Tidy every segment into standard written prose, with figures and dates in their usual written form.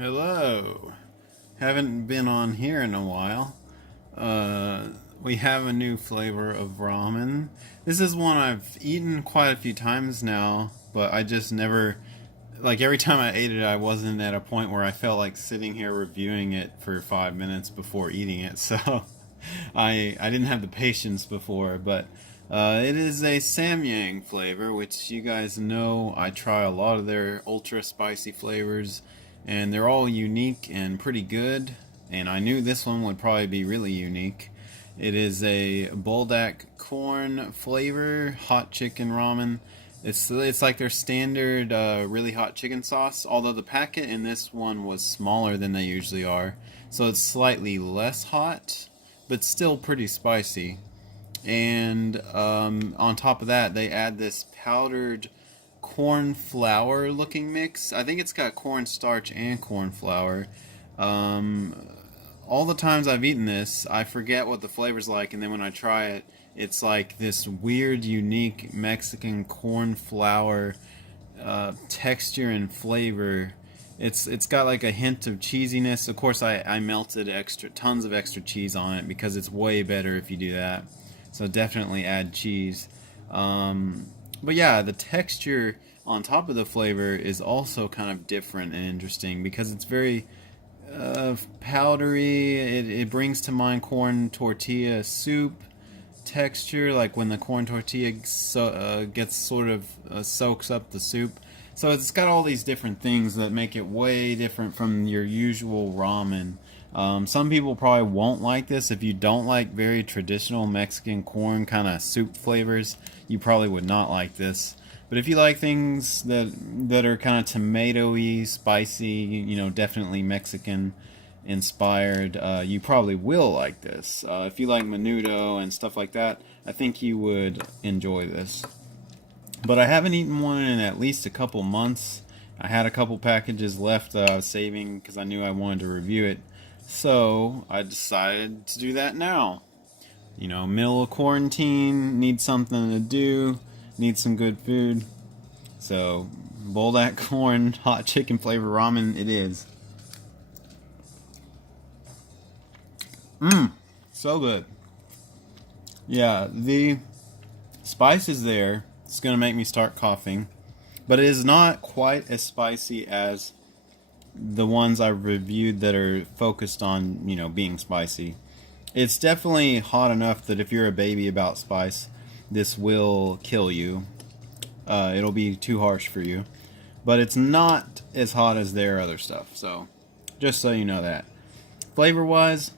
Hello. Haven't been on here in a while. We have a new flavor of ramen. This is one I've eaten quite a few times now, but I just never, like every time I ate it, I wasn't at a point where I felt like sitting here reviewing it for 5 minutes before eating it. So I didn't have the patience before, but it is a SamYang flavor, which you guys know I try a lot of their ultra spicy flavors, and they're all unique and pretty good. And I knew this one would probably be really unique. It is a Buldak corn flavor hot chicken ramen. It's like their standard really hot chicken sauce, although the packet in this one was smaller than they usually are, so it's slightly less hot, but still pretty spicy. And on top of that, they add this powdered corn flour looking mix. I think it's got corn starch and corn flour. Um, all the times I've eaten this, I forget what the flavor's like, and then when I try it, it's like this weird, unique Mexican corn flour texture and flavor. It's got like a hint of cheesiness. Of course, I melted tons of extra cheese on it because it's way better if you do that. So definitely add cheese. But yeah, the texture on top of the flavor is also kind of different and interesting because it's very powdery. It brings to mind corn tortilla soup texture, like when the corn tortilla gets sort of soaks up the soup. So it's got all these different things that make it way different from your usual ramen. Some people probably won't like this. If you don't like very traditional Mexican corn kind of soup flavors, you probably would not like this. But if you like things that are kind of tomatoey, spicy, definitely Mexican inspired, you probably will like this. If you like menudo and stuff like that, I think you would enjoy this. But I haven't eaten one in at least a couple months. I had a couple packages left that I was saving because I knew I wanted to review it. So I decided to do that now. Middle of quarantine, need something to do, need some good food. So, Buldak corn hot chicken flavor ramen it is. So good. Yeah, the spice is there. It's going to make me start coughing. But it is not quite as spicy as the ones I've reviewed that are focused on, being spicy. It's definitely hot enough that if you're a baby about spice, this will kill you. It'll be too harsh for you. But it's not as hot as their other stuff. So, just so you know that. Flavor-wise,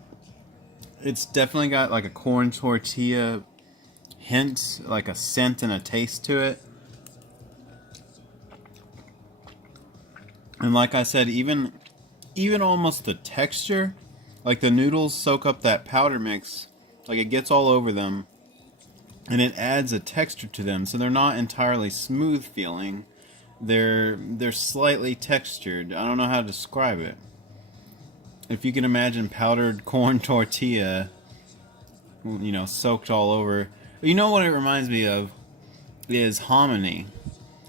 it's definitely got like a corn tortilla hint, like a scent and a taste to it. And like I said, even almost the texture, like the noodles soak up that powder mix, like it gets all over them, and it adds a texture to them. So they're not entirely smooth feeling. They're slightly textured. I don't know how to describe it. If you can imagine powdered corn tortilla, soaked all over. You know what it reminds me of is hominy.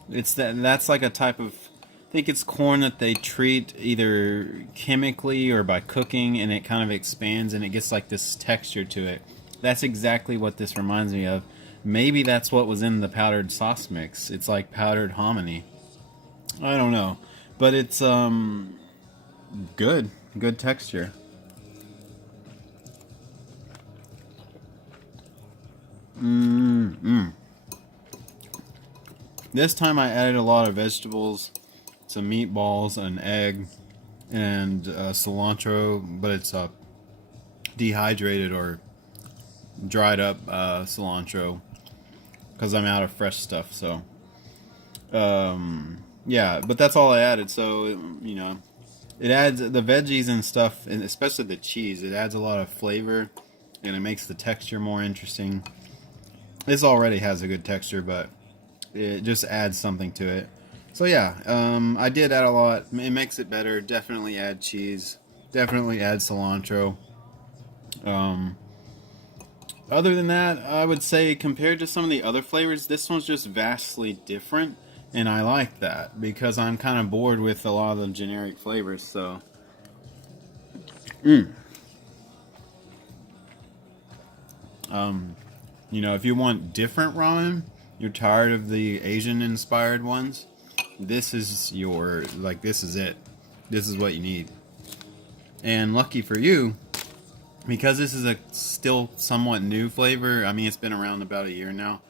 That's like a type of, I think it's corn that they treat either chemically or by cooking, and it kind of expands and it gets like this texture to it. That's exactly what this reminds me of. Maybe that's what was in the powdered sauce mix. It's like powdered hominy. I don't know, but it's good texture. This time I added a lot of vegetables, some meatballs, an egg, and cilantro, but it's dehydrated or dried up cilantro because I'm out of fresh stuff. So, yeah, but that's all I added. So, it adds the veggies and stuff, and especially the cheese. It adds a lot of flavor, and it makes the texture more interesting. This already has a good texture, but it just adds something to it. So yeah, I did add a lot. It makes it better. Definitely add cheese. Definitely add cilantro. Other than that, I would say compared to some of the other flavors, this one's just vastly different. And I like that because I'm kind of bored with a lot of the generic flavors. So, you know, if you want different ramen, you're tired of the Asian inspired ones, this is your, like, this is it. This is what you need. And lucky for you, because this is a still somewhat new flavor. I mean, it's been around about a year now.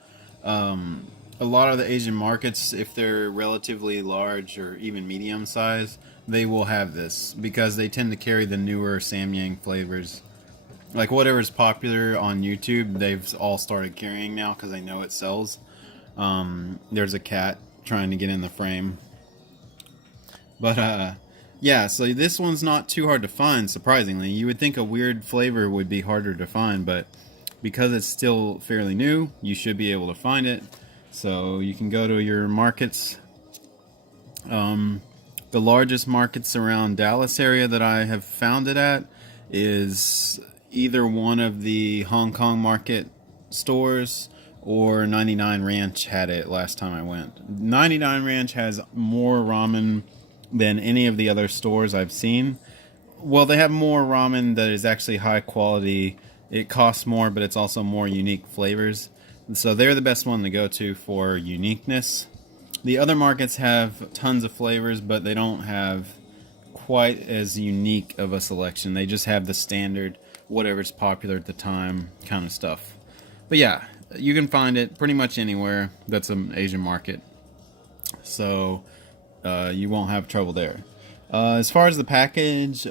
A lot of the Asian markets, if they're relatively large or even medium size, they will have this because they tend to carry the newer SamYang flavors. Like whatever's popular on YouTube, they've all started carrying now because they know it sells. There's a cat trying to get in the frame. But yeah, so this one's not too hard to find, surprisingly. You would think a weird flavor would be harder to find, but because it's still fairly new, you should be able to find it. So you can go to your markets. The largest markets around Dallas area that I have found it at is either one of the Hong Kong market stores or 99 Ranch had it last time I went. 99 Ranch has more ramen than any of the other stores I've seen. Well, they have more ramen that is actually high quality. It costs more, but it's also more unique flavors. So they're the best one to go to for uniqueness. The other markets have tons of flavors, but they don't have quite as unique of a selection. They just have the standard, whatever's popular at the time kind of stuff. But yeah, you can find it pretty much anywhere that's an Asian market. So you won't have trouble there. As far as the package,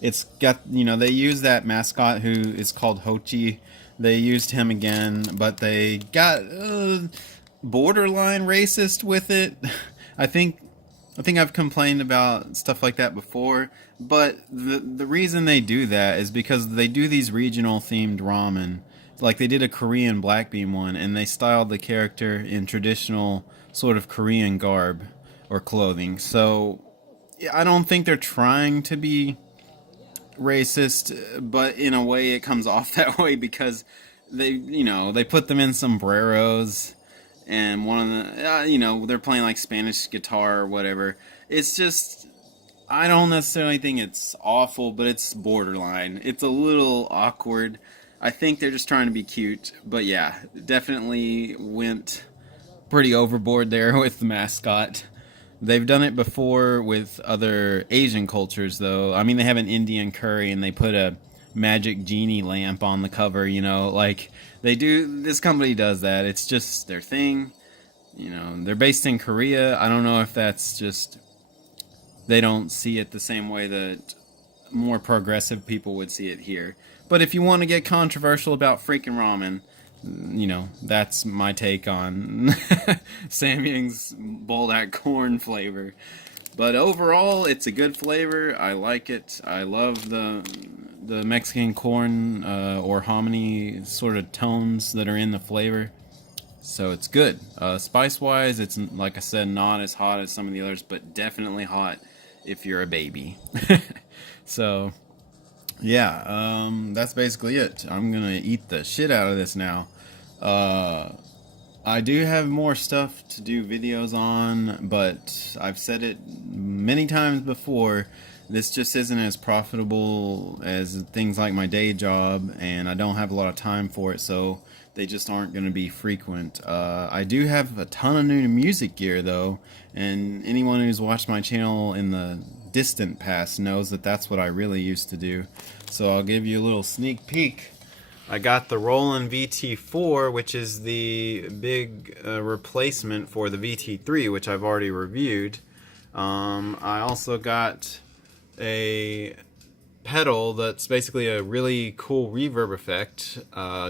it's got, you know, they use that mascot who is called Hochi. They used him again, but they got borderline racist with it. I think I've complained about stuff like that before, but the reason they do that is because they do these regional themed ramen. Like they did a Korean black bean one, and they styled the character in traditional sort of Korean garb or clothing. So I don't think they're trying to be racist, but in a way it comes off that way because they, you know, they put them in sombreros, and one of the, you know, they're playing like Spanish guitar or whatever. It's just, I don't necessarily think it's awful, but it's borderline. It's a little awkward. I think they're just trying to be cute, but yeah, definitely went pretty overboard there with the mascot. They've done it before with other Asian cultures, though. I mean, they have an Indian curry, and they put a magic genie lamp on the cover, you know, like they do. This company does that. It's just their thing. You know, they're based in Korea. I don't know if that's just they don't see it the same way that more progressive people would see it here. But if you want to get controversial about freaking ramen, you know, that's my take on SamYang's Buldak corn flavor. But overall, it's a good flavor. I like it. I love the Mexican corn or hominy sort of tones that are in the flavor. So it's good. Spice-wise, it's, like I said, not as hot as some of the others, but definitely hot if you're a baby. So, yeah, that's basically it. I'm going to eat the shit out of this now. I do have more stuff to do videos on, but I've said it many times before, this just isn't as profitable as things like my day job, and I don't have a lot of time for it, so they just aren't going to be frequent. I do have a ton of new music gear, though, and anyone who's watched my channel in the distant past knows that that's what I really used to do. So I'll give you a little sneak peek. I got the Roland VT4, which is the big replacement for the VT3, which I've already reviewed. I also got a pedal that's basically a really cool reverb effect,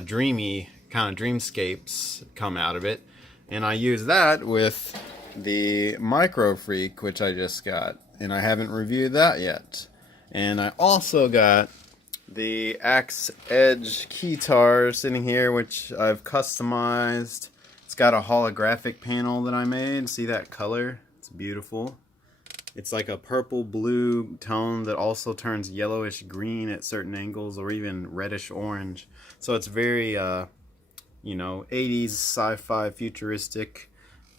dreamy kind of dreamscapes come out of it, and I use that with the Micro Freak, which I just got, and I haven't reviewed that yet. And I also got the Axe Edge keytar sitting here, which I've customized. It's got a holographic panel that I made. See that color? It's beautiful. It's like a purple blue tone that also turns yellowish green at certain angles, or even reddish orange. So it's very you know, 80s sci-fi futuristic.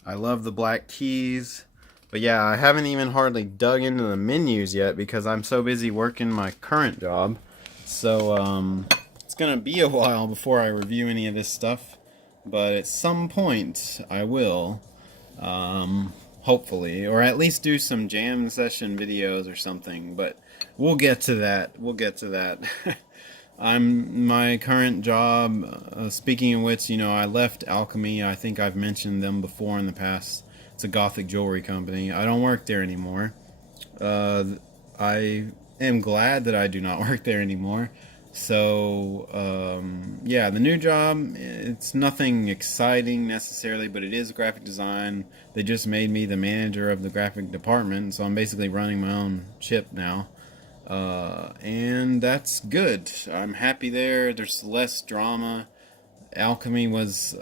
I love the black keys. But yeah, I haven't even hardly dug into the menus yet because I'm so busy working my current job. So, it's gonna be a while before I review any of this stuff. But at some point, I will. Hopefully. Or at least do some jam session videos or something. But we'll get to that. We'll get to that. My current job, speaking of which, I left Alchemy. I think I've mentioned them before in the past. It's a gothic jewelry company. I don't work there anymore. I am glad that I do not work there anymore. So, yeah, the new job, it's nothing exciting necessarily, but it is graphic design. They just made me the manager of the graphic department, so I'm basically running my own ship now. And that's good. I'm happy there. There's less drama. Alchemy was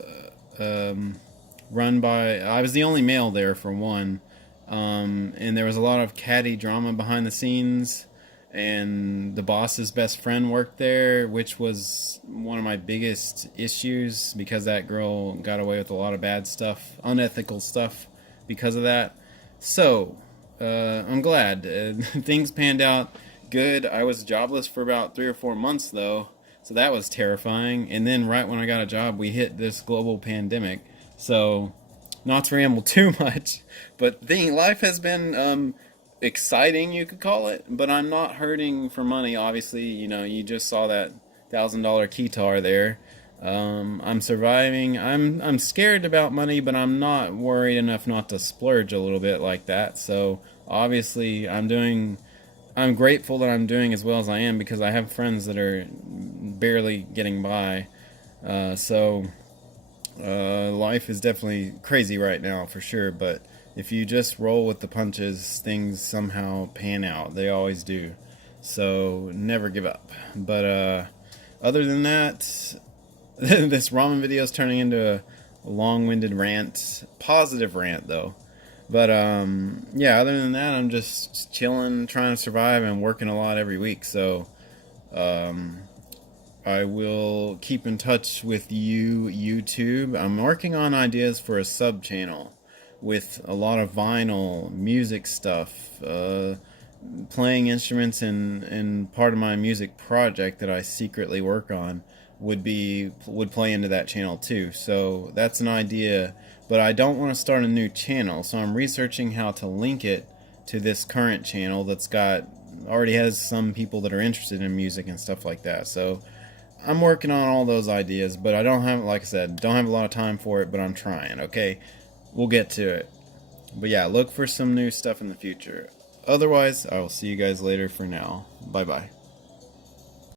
run by... I was the only male there, for one. And there was a lot of catty drama behind the scenes. And the boss's best friend worked there, which was one of my biggest issues because that girl got away with a lot of bad stuff, unethical stuff because of that. So, I'm glad. Things panned out good. I was jobless for about 3 or 4 months, though, so that was terrifying. And then right when I got a job, we hit this global pandemic. So, not to ramble too much, but life has been exciting, you could call it, but I'm not hurting for money. Obviously, you just saw that $1,000 keytar there. I'm surviving. I'm scared about money, but I'm not worried enough not to splurge a little bit like that. So obviously, I'm grateful that I'm doing as well as I am because I have friends that are barely getting by. Life is definitely crazy right now for sure, but if you just roll with the punches, things somehow pan out. They always do. So never give up. But other than that, this ramen video is turning into a long-winded rant. Positive rant, though. But yeah, other than that, I'm just chilling, trying to survive, and working a lot every week. So I will keep in touch with you, YouTube. I'm working on ideas for a sub-channel with a lot of vinyl, music stuff, playing instruments in part of my music project that I secretly work on would play into that channel too. So that's an idea, but I don't want to start a new channel, so I'm researching how to link it to this current channel that's already has some people that are interested in music and stuff like that. So I'm working on all those ideas, but I don't have, like I said, don't have a lot of time for it, but I'm trying, okay? We'll get to it. But yeah, look for some new stuff in the future. Otherwise, I will see you guys later for now. Bye-bye.